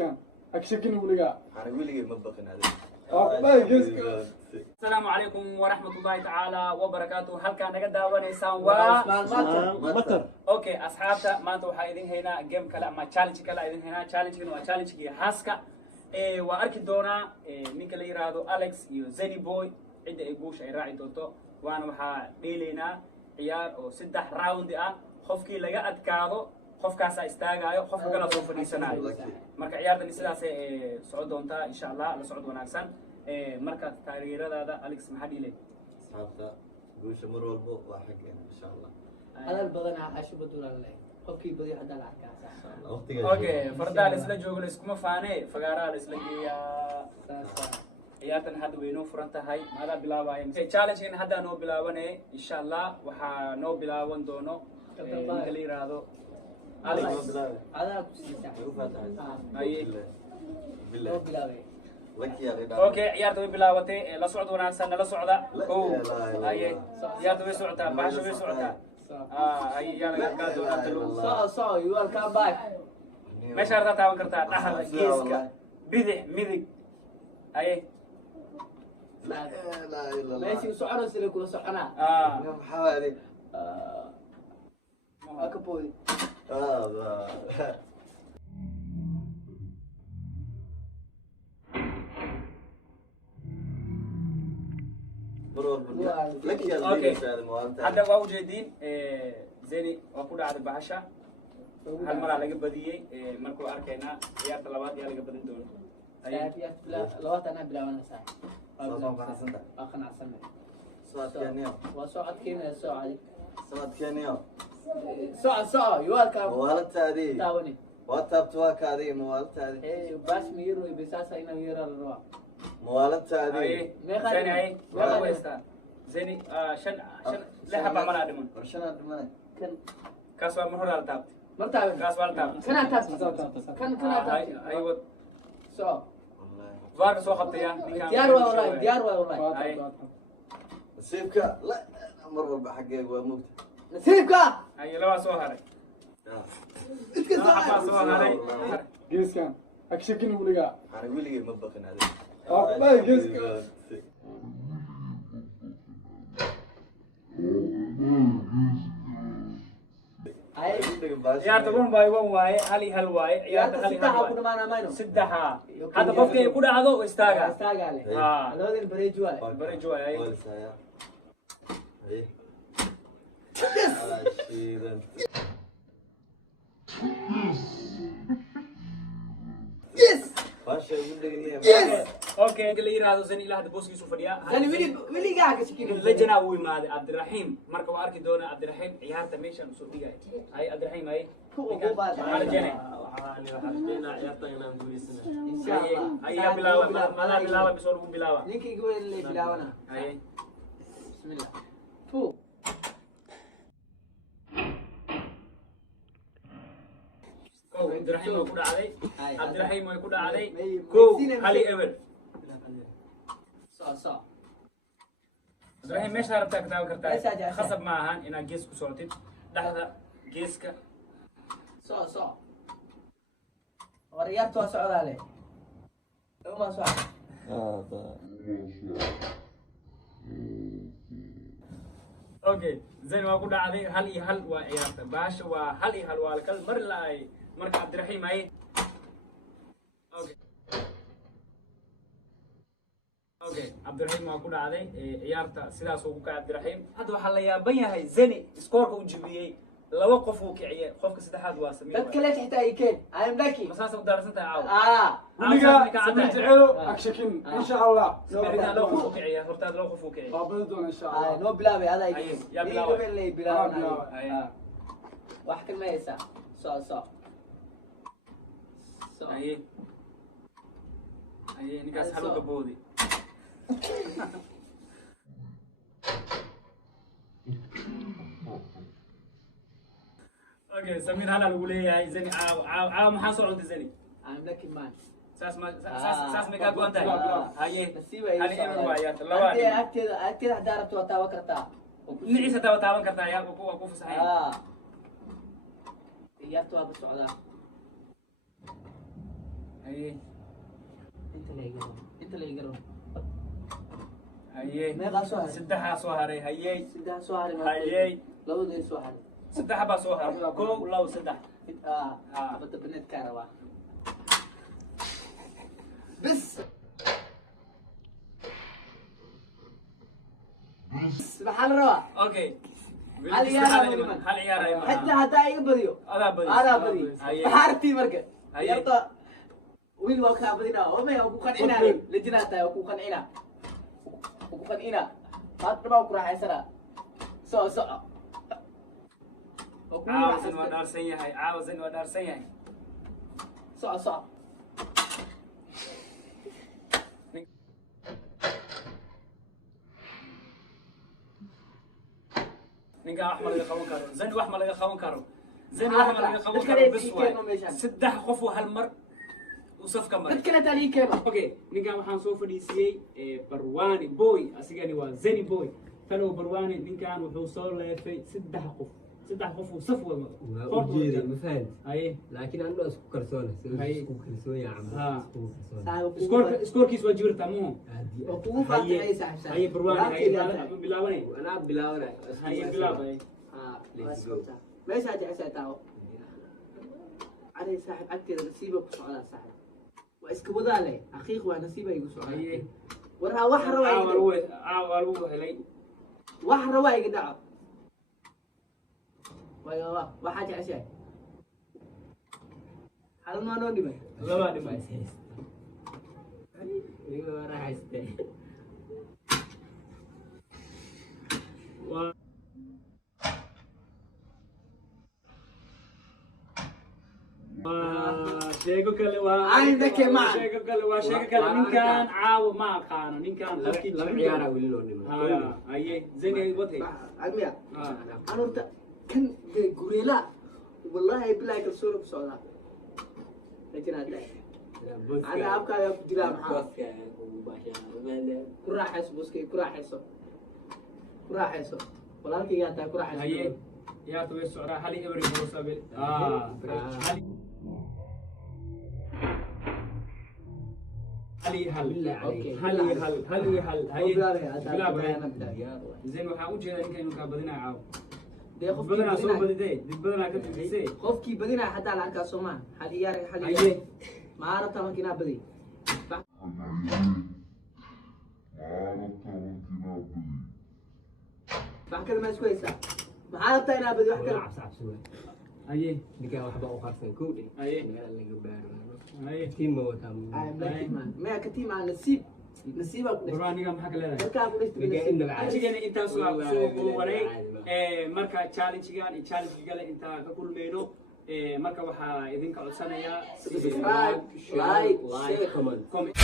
جيسكان أكشكني ولقى أنا ولقى مطبخ هذا والله جيسكان. السلام عليكم ورحمة الله تعالى وبركاته. هل كان نقدر ونسان مطر اوكي اصحابتا maanta waxa idin heynaa game kale ama challenge kale idin heynaa challenge waa challenge-gii haaska waa arki doonaa ninka la yiraahdo Alex iyo Zeni Boy cida ay guusha ay raaci doonto waana waxa dheeleynaa ciyaar oo 3 round ah qofkii laga adkaado qofkaas istaagayo qofka kala soo fadhiisanayo marka ciyaartan sidaas ay socod doontaa insha Allah la socod wanaagsan marka taageeradaada Alex maxaa dhilay أصحابتا قوش مر والبو واحد إن شاء الله هذا البدن عاشوا بدور الله قفكي بدي حدا العكاس اوكي فردا isla joogo iskuma faane fagaara isla geeya ciyaartan hadda way noo furan tahay mala bilaabay challenge in hadda noo bilaabanay insha Allah waxa noo bilaaban doono ninka la yiraahdo Alex هذا بالله بالله لك يا غدا اوكي ciyaarta way bilaabatay la socod wanaagsan la socda aye ciyaarta way socotaa baasha way socotaa aye yalla gaado talo so you will come back meesha aad taaban kartaa dhaxal geeska bidix midig aye لا إله إلا الله ماشي سعر سلك ولا سحنا يوم حوالي أكبوي لك يا اوكي غدا hadda waa ujeedin Zeni waa ku dhacday bahasha hal mar laga badiyay markuu arkayna ciyaarta labaad yaa laga badin doono يا لا لو أنا بلا وأنا ساعة صوت قناصنتا أقنع سمع صوت كانيو وسعد كينا سعد صوت كانيو سعد you will come موالت هذه تاوني واتبتواك هذه موالت هذه إيه باش ميرو بساسا إنه يرى الروا موالت هذه ايه Zeni ايه waa weystaan Zeni shan lix haba mana dhiman برشلونة دمان كان kaas waa mar hore la taabtay مرتاح kaas waa la taabtay كان تاب كان aywa سعد vaarka soo qabtaya ديار والله ديار والله نسيبك لا مر بحقك وموت نسيبك ay laba soo haray laba soo haray جيسكان أكشكني ولقى أنا ولقى مطبخ هذا والله جيسكان. ciyaarta run bay wan waaye hal iyo hal waaye ciyaarta hal iyo hal waaye كنا معنا ماينو saddexa hadda qofkii ku dhacdo oo istaaga استاق عليه ها هذا البريجوا bari joy ولا سايا ايه شيرن يس فاش ولقى يس okay la yiraahdo Zeni ilaa hadda booskiisu fadhiya يعني ويلي قاعد كشكل lajana uu imaade Abdiraxiim marka waa arki doona Abdiraxiim ciyaarta meeshan soo dhigay ay Abdiraxiim ay arjane إن شاء الله ay bilaawa ma bilaawa bisoo lagu bilaawa لينك يقول اللي بلاونا ay بسم الله تو Abdiraxiim ku dhacday هاي Abdiraxiim way ku dhacday ko hali ever صا Abdiraxiim meesha rabtaa ka taaban Meesha kartaa jeceshahay. khasab ma ahan inaad gees ku socotid dhaxda geeska صا وريات تو سعود عليه ما سعود okay Zeni waa ku dhacday hal iyo hal waa ciyaarta baasha waa hal iyo hal waa kal mar laay marka Abdiraxiim ay okay okay Abdiraxiim waa ku dhacday ciyaarta sidaas uu ku kacay Abdiraxiim hadda waxa la yaaban yahay Zeni scoorka uu jibiyay laba qof uu kiciyay qofka saddexaad waa Samir دك ليش حتى يكين I'm lucky masaas u daarsan tahay caawa ولقى سمعت عيله أكشكن إن شاء الله. Samir loo qof uu kiciyay hortaad loo qof uu kiciyay قابلتون إن شاء الله. نو بلاوي هذا أيه، يكين يا بلاوي. يقول اللي بلاوي أيه. واحد ما يسع صا ay ay ninkaas hal ka boodi okay Samir hala lagu leeyahay Zeni caaw maxaa soo cunta Zeni I'm lucky man saas ma ka go'an tahay haye نسيبه hal ever waa ciyaarta laba أكتر دارت وتاوا كرتا dhinaciisa taaban kartaa yaa ku fasaxay يا تو هذا السعودة haye inta la igaro inta la igaro haye meeqa soo haray saddexaa soo haray haye saddex soo haray haye labada ay soo haray saddex baa soo haray 1 2 3 bada banet ka rabaa bas maxaa la rabaa okay hal ciyaar ay حتى hadaa iga badiyo adaa badiyo baxartii marka yarta wiil waa ka badina oo ma ku qancina lajina tahay ku qancina haad dhaba ku raaxaysana soo caawsan waa dhaarsan yahay soo ninka axmed laga qaban karo zani wax ma laga qaban karo bas waay saddex qof oo hal mar u safka maray dad kale tali keeno okay ninka waxaan soo fadhiisiyay barwani boy asigani waa zani boy kalo barwani ninkan wuxuu soo leefay saddex qof oo saf wada ujeeda ma fahan haye laakiin aan isku kalsoona isku kalsoon yaa scorekiis waa jirta mu oo kugu faatay saaxiib haye barwani haye bilaabanay ana bilaabanay haye bilaabay meesha jeceshay taawo علي صاحب أكيد نسيبه كسؤال صاحب وإسكبودا لي حقيقة ونسيبه يقصوا ورها وحر واي وحر واي قدع واي وحاجة عشاء هل ما نودي بس لا دي بس ايوه راح استنى sheego kale waa sheego kale ninkan caaw ma aqaano ninkan qofkii la ciyaara wili loo dhimo haye zani wadhay amiya anurta kan gurela wallahi billahi kalsoon ku socda lajina daa ana abkaaga ku jira maxaa ku raaxayso buskay ku raaxayso walaalkii yaa taa ku raaxayso haye yaa tuwe socda hali every bosabe هل زين waxaan u jeedaa ninka inuu ka badina caaw qof badina soo badidee dib badina ka tigisay qofkii badina hatta la arkaa Soomaa hal iyaar haye ma aragta markina badi فاكر ما سويسا معارضة أنا بدي واحد عبس هاي دقيقة واحدة وقفت كودي هاي هاي تيم موتام ما كتيم عن نسيبك براني كم حكى لنا دقيقة إنه عشان أنت سوق وري مركا تشالنج قال أنت كقول بينه مركا وحا إذن كعصنا يا سبسكرايب لايك كومنت